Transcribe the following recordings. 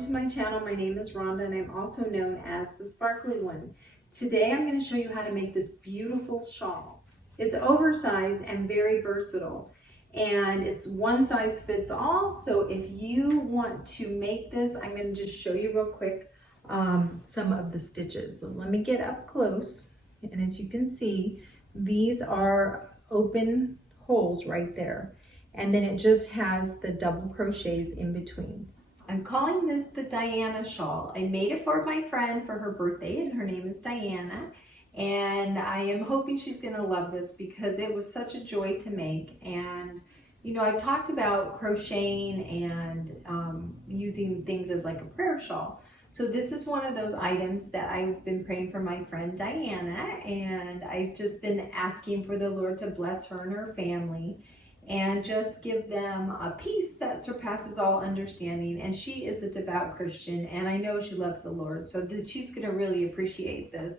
to my channel. My name is Rhonda and I'm also known as the Sparkly One. Today I'm going to show you how to make this beautiful shawl. It's oversized and very versatile, and it's one size fits all. So if you want to make this, I'm going to just show you real quick some of the stitches. So let me get up close, and as you can see, these are open holes right there, and then it just has the double crochets in between. I'm calling this the Diana shawl. I made it for my friend for her birthday, and her name is Diana, and I am hoping she's going to love this because it was such a joy to make. And you know, I've talked about crocheting and using things as like a prayer shawl. So this is one of those items that I've been praying for my friend Diana, and I've just been asking for the Lord to bless her and her family and just give them a peace that surpasses all understanding. And she is a devout Christian, and I know she loves the Lord, so she's going to really appreciate this.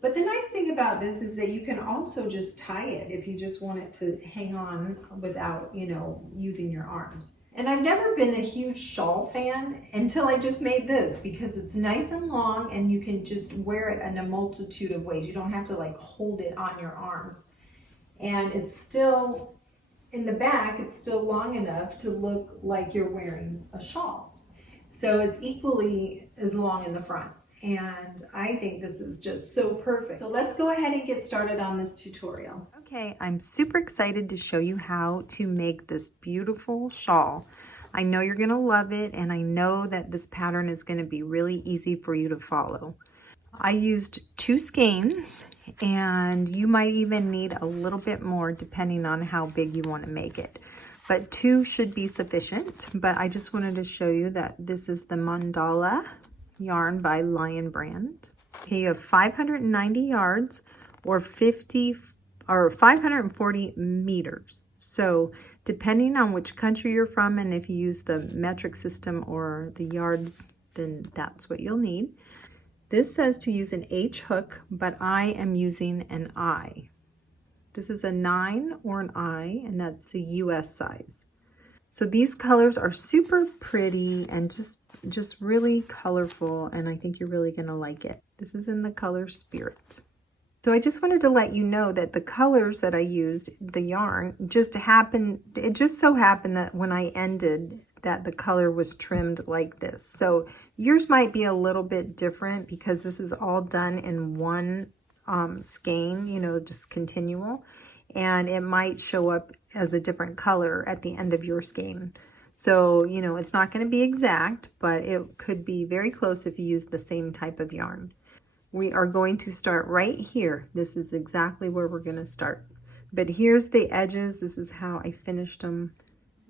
But the nice thing about this is that you can also just tie it if you just want it to hang on without, you know, using your arms. And I've never been a huge shawl fan until I just made this, because it's nice and long and you can just wear it in a multitude of ways. You don't have to like hold it on your arms. And it's still, in the back, it's still long enough to look like you're wearing a shawl. So it's equally as long in the front. And I think this is just so perfect. So let's go ahead and get started on this tutorial. Okay, I'm super excited to show you how to make this beautiful shawl. I know you're gonna love it, and I know that this pattern is gonna be really easy for you to follow. I used 2 skeins, and you might even need a little bit more depending on how big you want to make it. But 2 should be sufficient. But I just wanted to show you that this is the Mandala yarn by Lion Brand. Okay, you have 590 yards or 540 meters. So depending on which country you're from, and if you use the metric system or the yards, then that's what you'll need. This says to use an H hook, but I am using an I. This is a 9 or an I, and that's the US size. So these colors are super pretty and just really colorful, and I think you're really gonna like it. This is in the color Spirit. So I just wanted to let you know that the colors that I used, the yarn, it just so happened that when I ended, that the color was trimmed like this. So yours might be a little bit different because this is all done in one skein, you know, just continual, and it might show up as a different color at the end of your skein. So, you know, it's not going to be exact, but it could be very close if you use the same type of yarn. We are going to start right here. This is exactly where we're going to start. But here's the edges. This is how I finished them.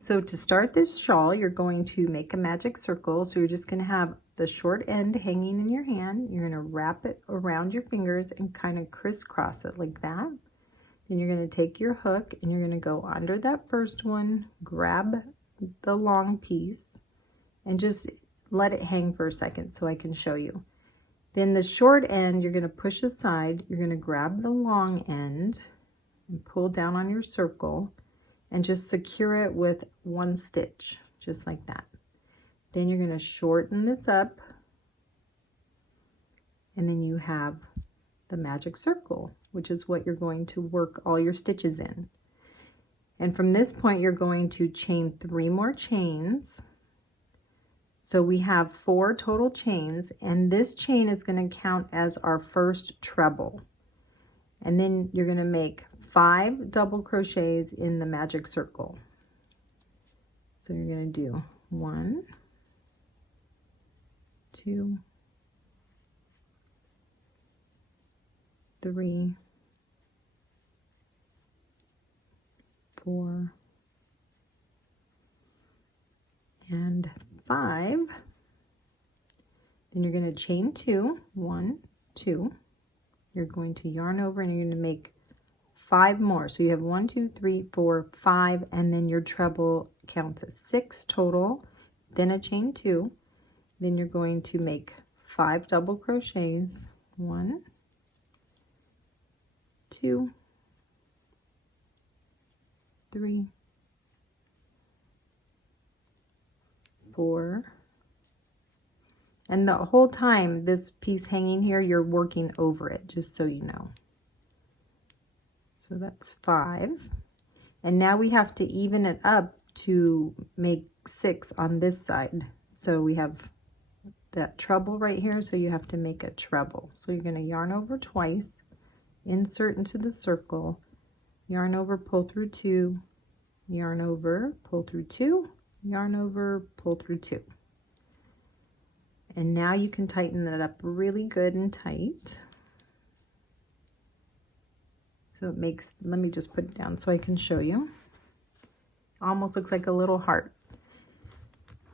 So to start this shawl, you're going to make a magic circle. So you're just going to have the short end hanging in your hand. You're going to wrap it around your fingers and kind of crisscross it like that. Then you're going to take your hook and you're going to go under that first one, grab the long piece, and just let it hang for a second so I can show you. Then the short end you're going to push aside. You're going to grab the long end and pull down on your circle and just secure it with 1 stitch, just like that. Then you're going to shorten this up, and then you have the magic circle, which is what you're going to work all your stitches in. And from this point, you're going to chain 3 more chains. So we have 4 total chains, and this chain is going to count as our first treble. And then you're going to make 5 double crochets in the magic circle. So you're going to do 1, 2, 3, 4, and 5. Then you're going to chain 2, 1, 2. You're going to yarn over and you're going to make 5 more. So you have 1, 2, 3, 4, 5, and then your treble counts as 6 total. Then a chain 2. Then you're going to make 5 double crochets. 1, 2, 3, 4, And the whole time this piece hanging here, you're working over it, just so you know. So that's 5. And now we have to even it up to make 6 on this side. So we have that treble right here, so you have to make a treble. So you're going to yarn over twice, insert into the circle, yarn over, pull through 2, yarn over, pull through 2, yarn over, pull through 2. And now you can tighten that up really good and tight. So it makes, let me just put it down so I can show you. Almost looks like a little heart.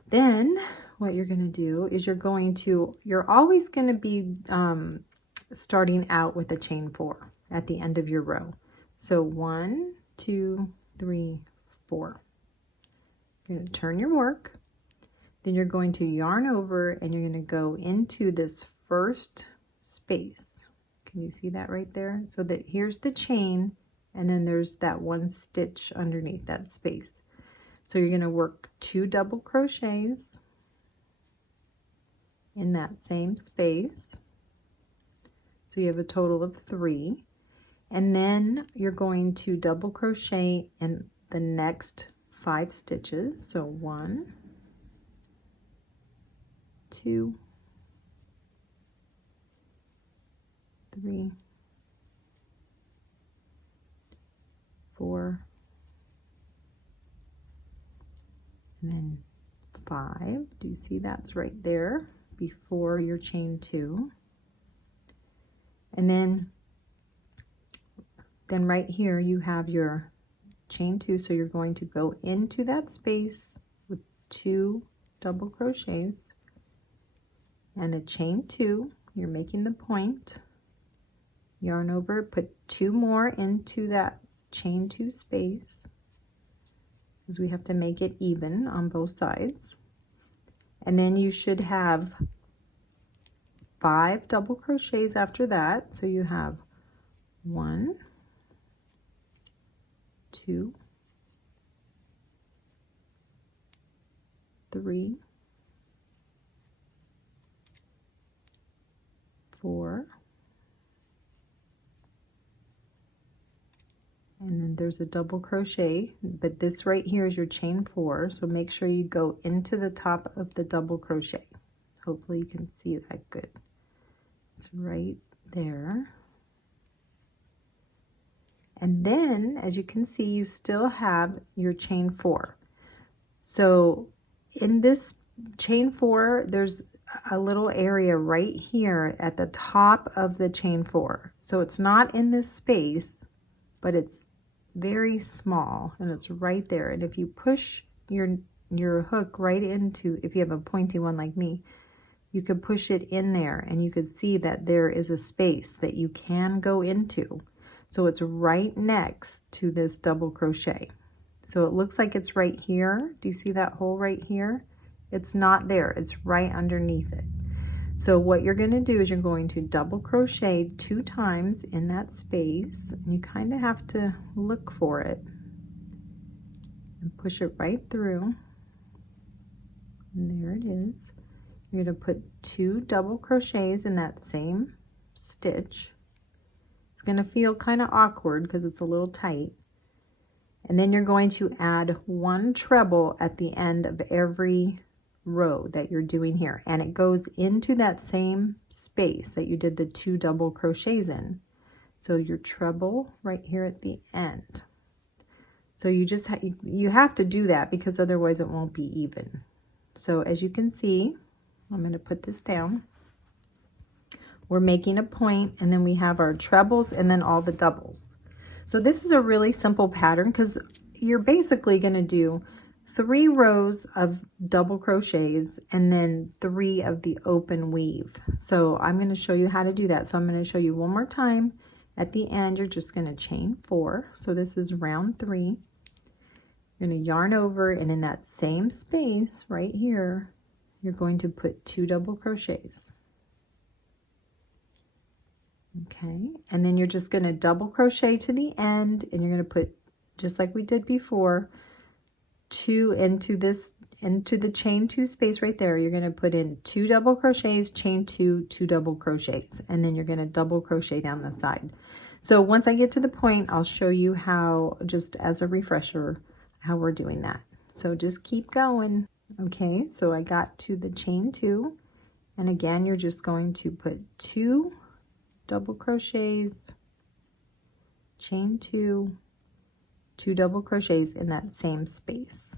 Then what you're going to do is you're always going to be starting out with a chain 4 at the end of your row. So 1, 2, 3, 4. You're going to turn your work. Then you're going to yarn over and you're going to go into this first space. Can you see that right there? So that here's the chain, and then there's that 1 stitch underneath that space. So you're going to work 2 double crochets in that same space. So you have a total of 3. And then you're going to double crochet in the next 5 stitches. So 1, 2, 3, 4, and then 5. Do you see that's right there before your chain 2? And then right here you have your chain 2, so you're going to go into that space with 2 double crochets and a chain 2. You're making the point, yarn over, put 2 more into that chain 2 space, because we have to make it even on both sides. And then you should have 5 double crochets after that. So you have 1, 2, 3, 4, and then there's a double crochet, but this right here is your chain 4, so make sure you go into the top of the double crochet. Hopefully you can see that good. It's right there. And then, as you can see, you still have your chain 4. So in this chain 4, there's a little area right here at the top of the chain 4. So it's not in this space, but it's very small, and it's right there. And if you push your hook right into, if you have a pointy one like me, you could push it in there, and you could see that there is a space that you can go into. So it's right next to this double crochet. So it looks like it's right here. Do you see that hole right here? It's not there, it's right underneath it. So what you're going to do is you're going to double crochet 2 times in that space, and you kind of have to look for it and push it right through, and there it is. You're going to put 2 double crochets in that same stitch. It's going to feel kind of awkward because it's a little tight, and then you're going to add 1 treble at the end of every row that you're doing here, and it goes into that same space that you did the 2 double crochets in. So your treble right here at the end. So you just you have to do that, because otherwise it won't be even. So as you can see, I'm going to put this down. We're making a point, and then we have our trebles and then all the doubles. So this is a really simple pattern, because you're basically going to do 3 rows of double crochets and then 3 of the open weave. So I'm going to show you how to do that. So I'm going to show you one more time. At the end, you're just going to chain 4. So this is round 3. You're going to yarn over, and in that same space right here, you're going to put 2 double crochets. Okay, and then you're just going to double crochet to the end, and you're going to put, just like we did before, 2 into this into the chain 2 space right there, you're going to put in 2 double crochets, chain 2, 2 double crochets, and then you're going to double crochet down the side. So once I get to the point, I'll show you how, just as a refresher, how we're doing that. So just keep going. Okay, so I got to the chain 2, and again, you're just going to put 2 double crochets, chain 2, 2 double crochets in that same space.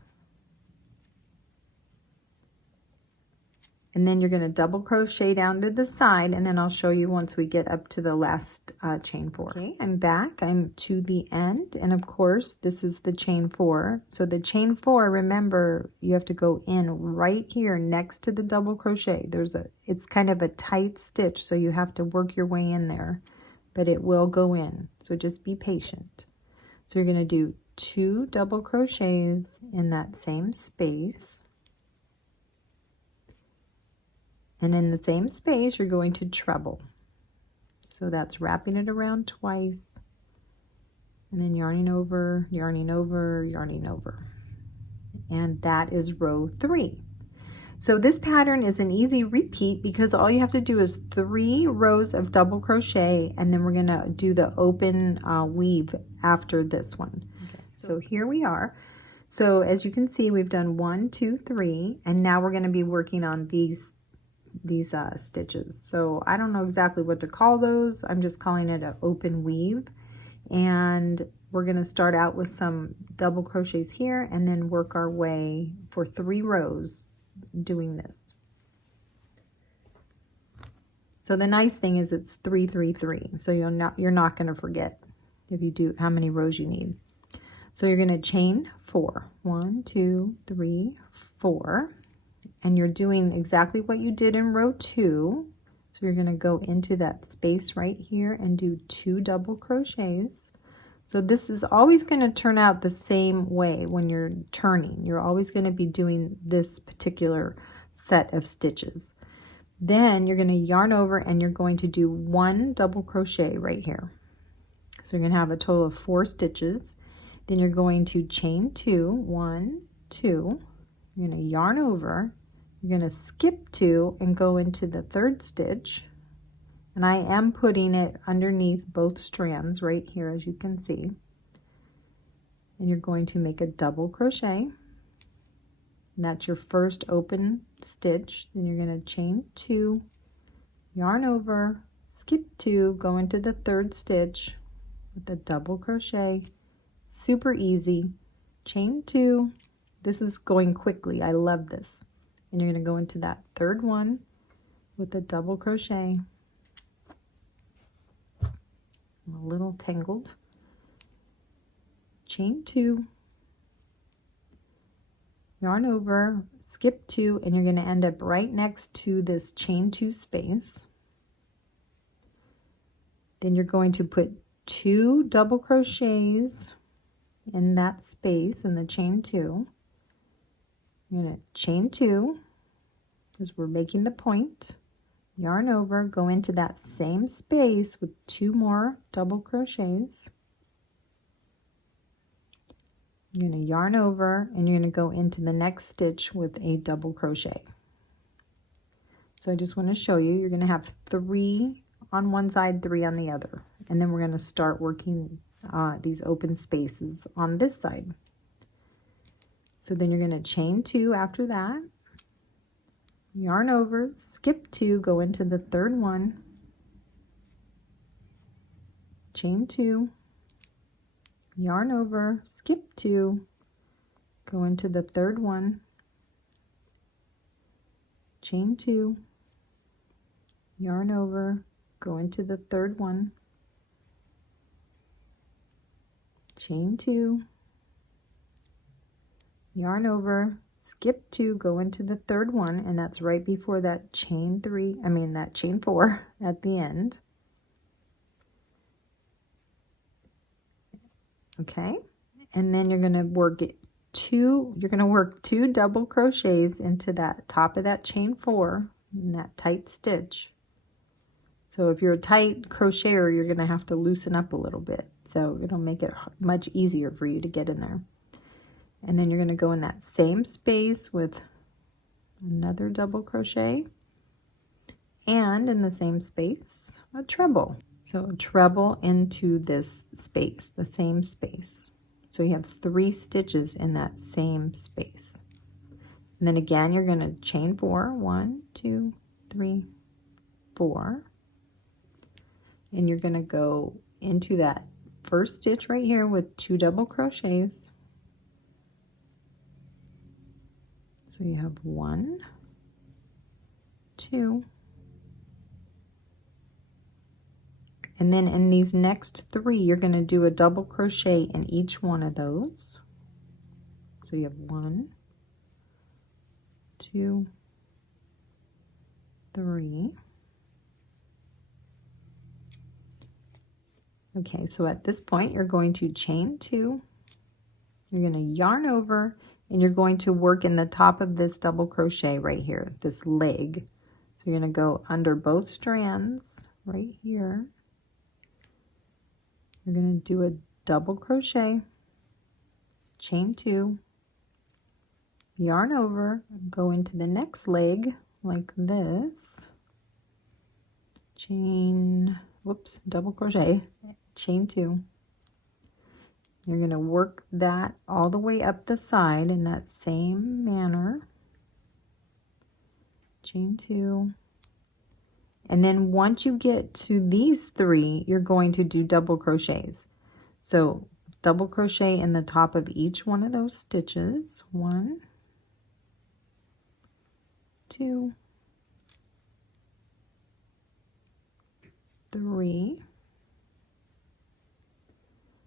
And then you're going to double crochet down to the side, and then I'll show you once we get up to the last chain 4. Okay, I'm back. I'm to the end, and of course this is the chain 4. So the chain 4, remember, you have to go in right here next to the double crochet. It's kind of a tight stitch, so you have to work your way in there, but it will go in. So just be patient. So you're going to do 2 double crochets in that same space. And in the same space, you're going to treble. So that's wrapping it around twice, and then yarning over, yarning over, yarning over. And that is row 3. So this pattern is an easy repeat because all you have to do is 3 rows of double crochet, and then we're going to do the open weave after this one. Okay. So here we are. So as you can see, we've done 1, 2, 3, and now we're going to be working on these stitches. So I don't know exactly what to call those. I'm just calling it an open weave, and we're going to start out with some double crochets here and then work our way for 3 rows doing this. So the nice thing is it's 3, 3, 3, so you're not going to forget if you do how many rows you need. So you're going to chain 4, 1, 2, 3, 4. And you're doing exactly what you did in row 2. So you're going to go into that space right here and do 2 double crochets. So this is always going to turn out the same way when you're turning. You're always going to be doing this particular set of stitches. Then you're going to yarn over and you're going to do 1 double crochet right here. So you're going to have a total of 4 stitches. Then you're going to chain 2, 1, 2. You're going to yarn over. You're going to skip 2 and go into the 3rd stitch, and I am putting it underneath both strands right here, as you can see. And you're going to make a double crochet, and that's your first open stitch. Then you're going to chain 2, yarn over, skip 2, go into the 3rd stitch with a double crochet. Super easy. Chain 2. This is going quickly. I love this. And you're going to go into that 3rd one with a double crochet. I'm a little tangled. Chain 2, yarn over, skip 2, and you're going to end up right next to this chain 2 space. Then you're going to put 2 double crochets in that space in the chain 2. You're going to chain 2 because we're making the point, yarn over, go into that same space with 2 more double crochets. You're going to yarn over and you're going to go into the next stitch with a double crochet. So I just want to show you, you're going to have 3 on one side, 3 on the other, and then we're going to start working these open spaces on this side. So then you're going to chain 2 after that, yarn over, skip 2, go into the 3rd one, chain 2, yarn over, skip 2, go into the 3rd one, chain 2, yarn over, go into the 3rd one, chain 2, yarn over, skip 2, go into the 3rd one, and that's right before that chain 4 at the end. Okay, and then you're going to work 2 double crochets into that top of that chain 4 in that tight stitch. So if you're a tight crocheter, you're going to have to loosen up a little bit, so it'll make it much easier for you to get in there. And then you're going to go in that same space with another double crochet, and in the same space a treble. So a treble into this space, the same space. So you have 3 stitches in that same space. And then again, you're going to chain 4, 1, 2, 3, 4. And you're going to go into that first stitch right here with 2 double crochets. So you have 1, 2, and then in these next 3, you're going to do a double crochet in each one of those. So you have 1, 2, 3. Okay, so at this point, you're going to chain 2. You're going to yarn over, and you're going to work in the top of this double crochet right here, this leg. So you're going to go under both strands right here. You're going to do a double crochet, chain 2, yarn over, go into the next leg like this, chain, whoops, double crochet, chain 2. You're going to work that all the way up the side in that same manner. Chain 2. And then once you get to these 3, you're going to do double crochets. So double crochet in the top of each one of those stitches. 1, 2, 3.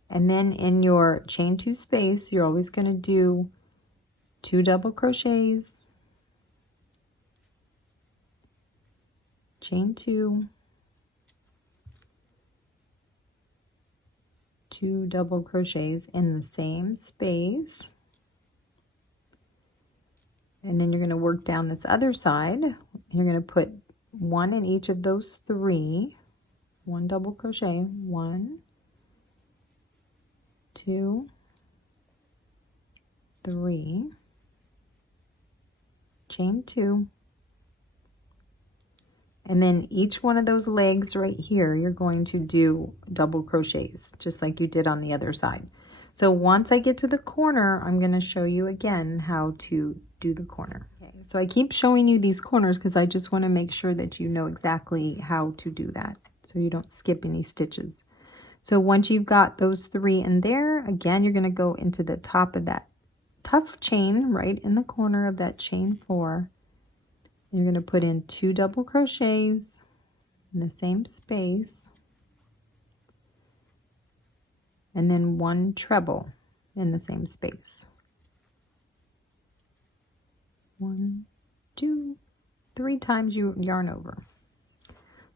And then in your chain 2 space, you're always going to do 2 double crochets, chain 2, 2 double crochets in the same space. And then you're going to work down this other side. You're going to put 1 in each of those 3. 1 double crochet, 1, 2, 3, chain 2, and then each one of those legs right here, you're going to do double crochets, just like you did on the other side. So once I get to the corner, I'm going to show you again how to do the corner. Okay, so I keep showing you these corners because I just want to make sure that you know exactly how to do that, so you don't skip any stitches. So once you've got those 3 in there, again, you're going to go into the top of that tuft chain right in the corner of that chain 4. You're going to put in 2 double crochets in the same space, and then 1 treble in the same space. 1, 2, 3 times you yarn over.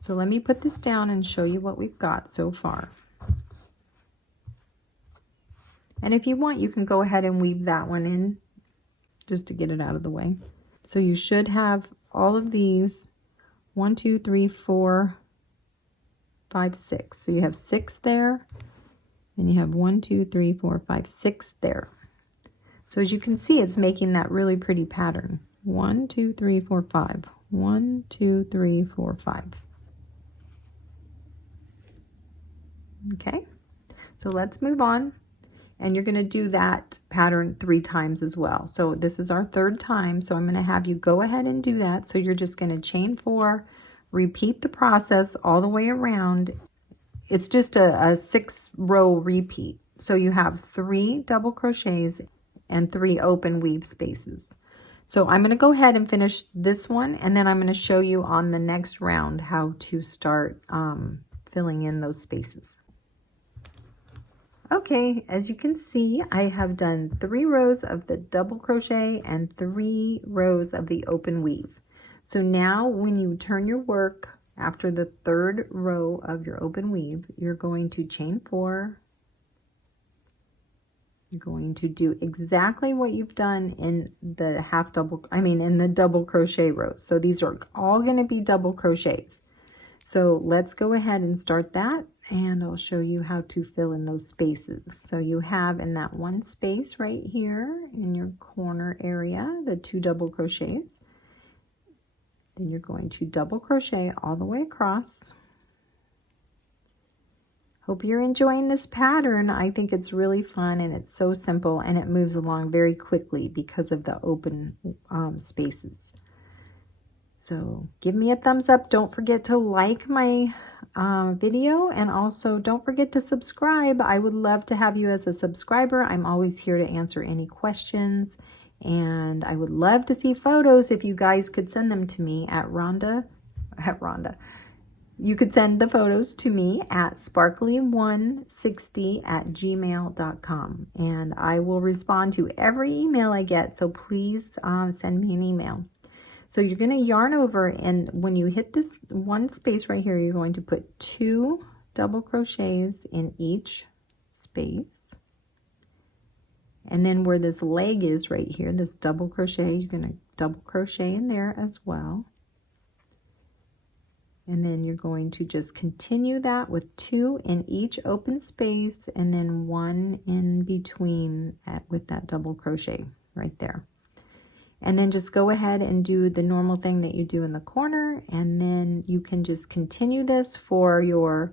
So let me put this down and show you what we've got so far. And if you want, you can go ahead and weave that one in just to get it out of the way. So you should have all of these 1, 2, 3, 4, 5, 6. So you have 6 there, and you have 1, 2, 3, 4, 5, 6 there. So as you can see, it's making that really pretty pattern. 1, 2, 3, 4, 5. 1, 2, 3, 4, 5. Okay, so let's move on. And you're going to do that pattern 3 times as well. So this is our 3rd time. So I'm going to have you go ahead and do that. So you're just going to chain 4, repeat the process all the way around. It's just a 6-row repeat. So you have 3 double crochets and 3 open weave spaces. So I'm going to go ahead and finish this one, and then I'm going to show you on the next round how to start filling in those spaces. Okay, as you can see, I have done 3 rows of the double crochet and 3 rows of the open weave. So now when you turn your work after the 3rd row of your open weave, you're going to chain 4. You're going to do exactly what you've done in the in the double crochet rows. So these are all going to be double crochets. So let's go ahead and start that. and I'll show you how to fill in those spaces. So you have in that one space right here in your corner area, the 2 double crochets. Then you're going to double crochet all the way across. Hope you're enjoying this pattern. I think it's really fun and it's so simple and it moves along very quickly because of the open spaces. So give me a thumbs up. Don't forget to like my video, and also don't forget to subscribe. I would love to have you as a subscriber. I'm always here to answer any questions, and I would love to see photos. If you guys could send them to me at Ronda. You could send the photos to me at sparkly160@gmail.com, and I will respond to every email I get, so please send me an email. So you're going to yarn over, and when you hit this one space right here, you're going to put 2 double crochets in each space. And then where this leg is right here, this double crochet, you're going to double crochet in there as well. And then you're going to just continue that with 2 in each open space, and then 1 in between with that double crochet right there. And then just go ahead and do the normal thing that you do in the corner, and then you can just continue this for your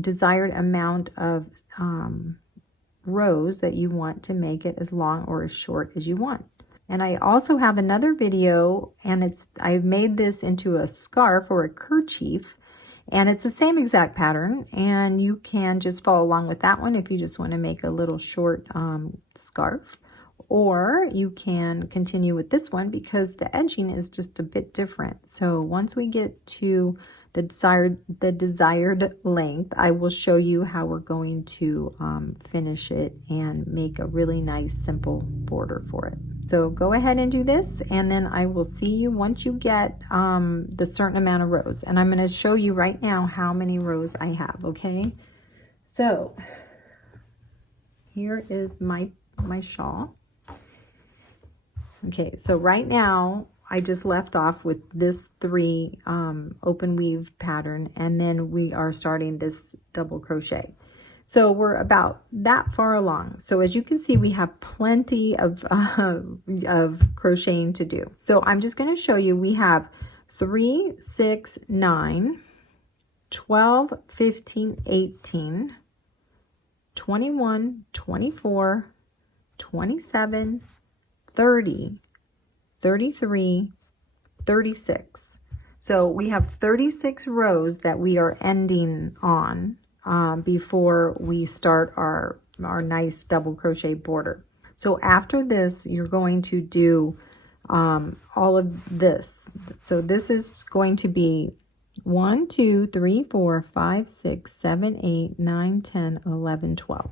desired amount of rows that you want to make it as long or as short as you want. And I also have another video, and I've made this into a scarf or a kerchief, and it's the same exact pattern, and you can just follow along with that one if you just want to make a little short scarf. Or you can continue with this one because the edging is just a bit different. So once we get to the desired length, I will show you how we're going to finish it and make a really nice simple border for it. So go ahead and do this, and then I will see you once you get the certain amount of rows. And I'm going to show you right now how many rows I have, okay? So here is my shawl. Okay, so right now I just left off with this 3 open weave pattern, and then we are starting this double crochet. So we're about that far along. So as you can see, we have plenty of crocheting to do. So I'm just going to show you, we have 3, 6, 9, 12, 15, 18, 21, 24, 27, 30, 33, 36. So we have 36 rows that we are ending on before we start our nice double crochet border. So after this, you're going to do all of this. So this is going to be 1, 2, 3, 4, 5, 6, 7, 8, 9, 10, 11, 12.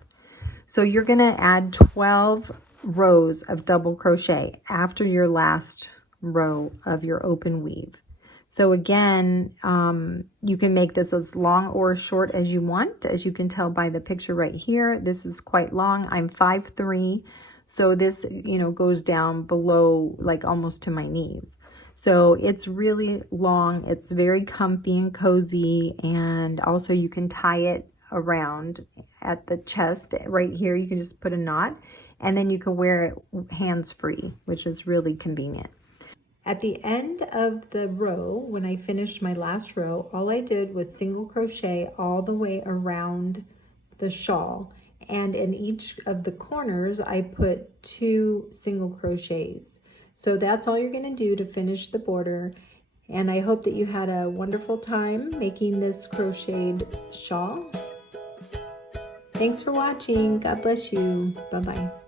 So you're going to add 12 rows of double crochet after your last row of your open weave. So again, you can make this as long or as short as you want. As you can tell by the picture right here, this is quite long. I'm 5'3", so this, you know, goes down below, like almost to my knees. So it's really long. It's very comfy and cozy, and also you can tie it around at the chest right here. You can just put a knot, and then you can wear it hands-free, which is really convenient. At the end of the row, when I finished my last row, all I did was single crochet all the way around the shawl, and in each of the corners I put 2 single crochets. So that's all you're going to do to finish the border, and I hope that you had a wonderful time making this crocheted shawl. Thanks for watching. God bless you. Bye-bye.